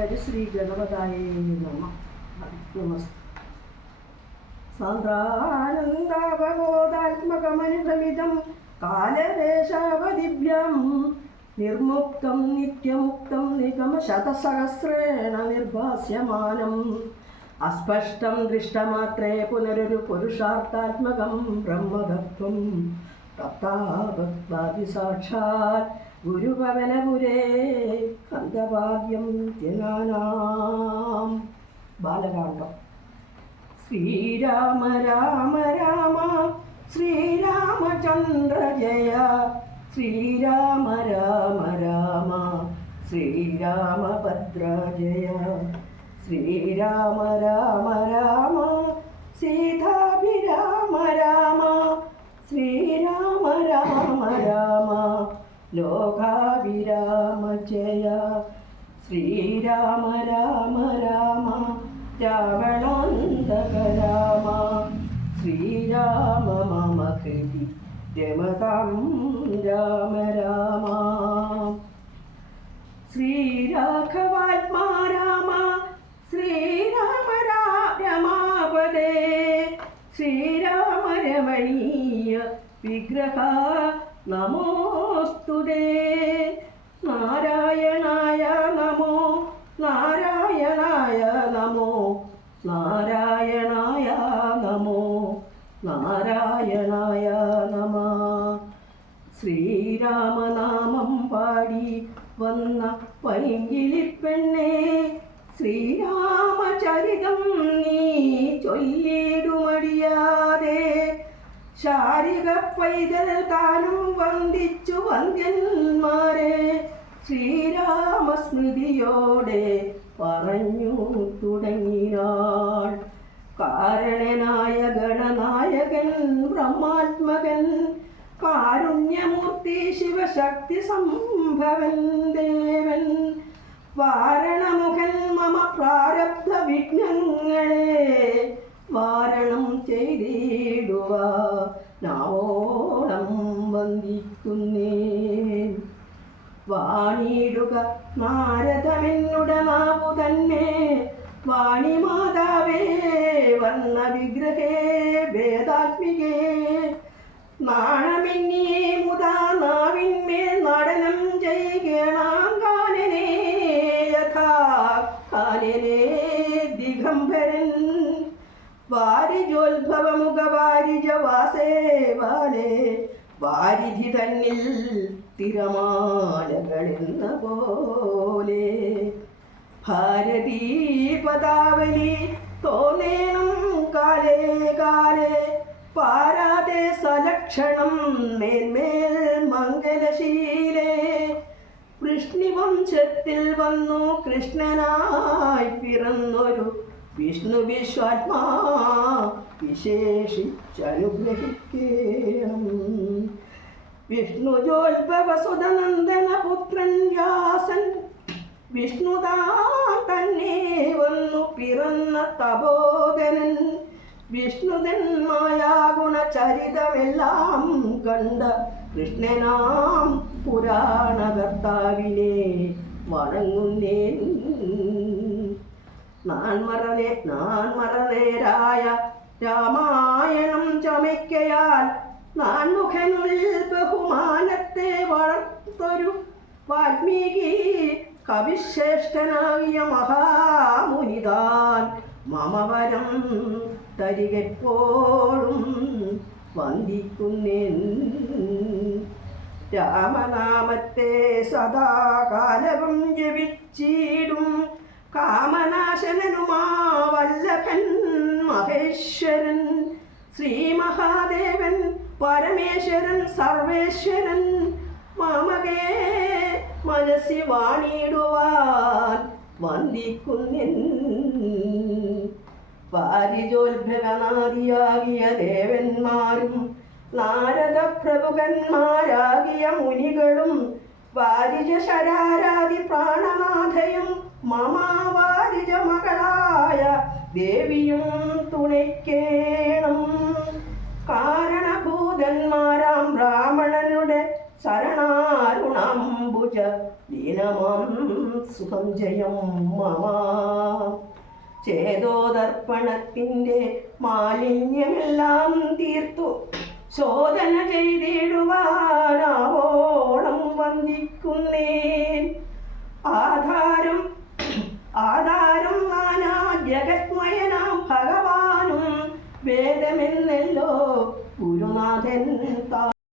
ഹരിശ്രീ ഗണപതായ നമഃ. നമസ്തേ. സാന്ദ്രാനന്ദാവബോധാത്മകമനുഭമിതം കാലദേശാവധിഭ്യം നിർമുക്തം നിത്യമുക്തം നിഗമശതസഹസ്രേണ നിർഭാസ്യമാനം അസ്പഷ്ടം ദൃഷ്ടമാത്രേ പുനരൊരു പുരുഷാർത്ഥാത്മകം ബ്രഹ്മതത്വം തത്താഭക്തി സാക്ഷാത് ഗുരുഭവനപുരേ കന്ദഭാഗ്യം ജനാനാം. ബാലകാണ്ഡം. ശ്രീരാമ രാമ രാമ ശ്രീരാമചന്ദ്ര ജയ ശ്രീരാമ രാമ രാമ ശ്രീരാമഭദ്ര ജയ ശ്രീരാമ രാമ രാമ സീതാഭിരാമ രാമ ശ്രീരാമ രാമ രാമ ലോകാഭിരാമ ജയ ശ്രീരാമ രാമ രാമ രാവണാന്തക രാമ ശ്രീരാമ മമ ഹൃദി രമതാം രാമ രാമ ശ്രീരാഘവാത്മാ രാമ ശ്രീരാമ രമാപദേ ശ്രീരാമ രമണീയ വിഗ്രഹ നമോസ്തുതേ നാരായണായ നമോ നാരായണായ നമോ നാരായണായ നമോ നാരായണായ നമഃ. ശ്രീരാമനാമം പാടി വന്ന പൈങ്കിളിപ്പെണ്ണേ ശ്രീരാമചരിതം നീ ചൊല്ലിടുമടിയാതെ ശാരിക പൈതൽ താനും വന്ദിച്ചു വന്ദ്യന്മാരെ ശ്രീരാമസ്മൃതിയോടെ പറഞ്ഞു തുടങ്ങിനാൾ. കാരണനായ ഗണനായകൻ ബ്രഹ്മാത്മകൻ കാരുണ്യമൂർത്തി ശിവശക്തി സംഭവൻ ദേവൻ വാരണമുഖൻ മമ പ്രാരബ്ധ വിഘ്നങ്ങളെ വാരണം ചെയ്തിടുക നാവോളം വന്ദിക്കുന്നേ. വാണിടുക നാരദമെന്നുട നാവു തന്നെ വാണിമാതാവേ വർണ്ണ വിഗ്രഹേ ഭേദാത്മികേ നാണമെന്നിയേ മുതാ നാവിന്മേൽ നടനം ചെയ്യണം കാനനേ യഥാ കാനനേ ദിഗംബരൻ വാരിജോത്ഭവമുഖ വാരിജവാസേ ബാലേ വാരിധി തന്നിൽ തിരമാലകളെന്ന പോലെ ഭാരതീ പദാവലി തോന്നേണം കാലേ കാലേ പാരാതെ സലക്ഷണം മേന്മേൽ മംഗലശീലേ. വൃഷ്ണിവംശത്തിൽ വന്നു കൃഷ്ണനായി പിറന്നൊരു വിഷ്ണു വിശ്വാത്മാ വിശേഷിച്ചനുഗ്രഹിക്കണം. വിഷ്ണുജോത്ഭവസുതനന്ദന പുത്രൻ വ്യാസൻ വിഷ്ണുതാൻ തന്നെ വന്നു പിറന്ന തപോധനൻ വിഷ്ണുതന്മായാഗുണചരിതമെല്ലാം കണ്ട കൃഷ്ണനാം പുരാണകർത്താവിനെ വണങ്ങുന്നേൻ. നാൻമറനേരായ രാമായണം ചമയ്ക്കയാൽ നാൻമുഖനുള്ളിൽ ബഹുമാനത്തെ വളർത്തൊരു വാൽമീകി കവിശ്രേഷ്ഠനാകിയ മഹാമുനിതാൻ മമവരം തരികെപ്പോഴും വന്ദിക്കുന്നേൻ. രാമനാമത്തെ സദാകാലവും ജപിച്ചിടും കാമനാശനനുമാ വല്ലഭൻ മഹേശ്വരൻ ശ്രീ മഹാദേവൻ പരമേശ്വരൻ സർവേശ്വരൻ മമകേ മനസ്സി വാണിടുവാൻ വന്ദിക്കുന്നൻ. വാരിജോത്ഭവനാദിയാകിയ ദേവന്മാരും നാരദ പ്രഭുകന്മാരാകിയ മുനികളും വാരിജ ശരാരാദി പ്രാണനാഥയും മമാവാരിജ മകളായ ദേവിയും തുണയ്ക്കേണം. കാരണഭൂതന്മാരാം ബ്രാഹ്മണനുടെ ശരണാരുണാംബുജ ദീനാ പൂർണ്ണമാം സുഖം ജയം മമ. ചേതോദർപ്പണത്തിൻ്റെ മാലിന്യമെല്ലാം തീർത്തു ശോധന ചെയ്തിടുവാനാവോളം വന്ദിക്കുന്നേൻ. ആധാരം നാനാ ജഗത്മയനാം ഭഗവാനും വേദമെന്നല്ലോ ഗുരുനാഥൻ താ.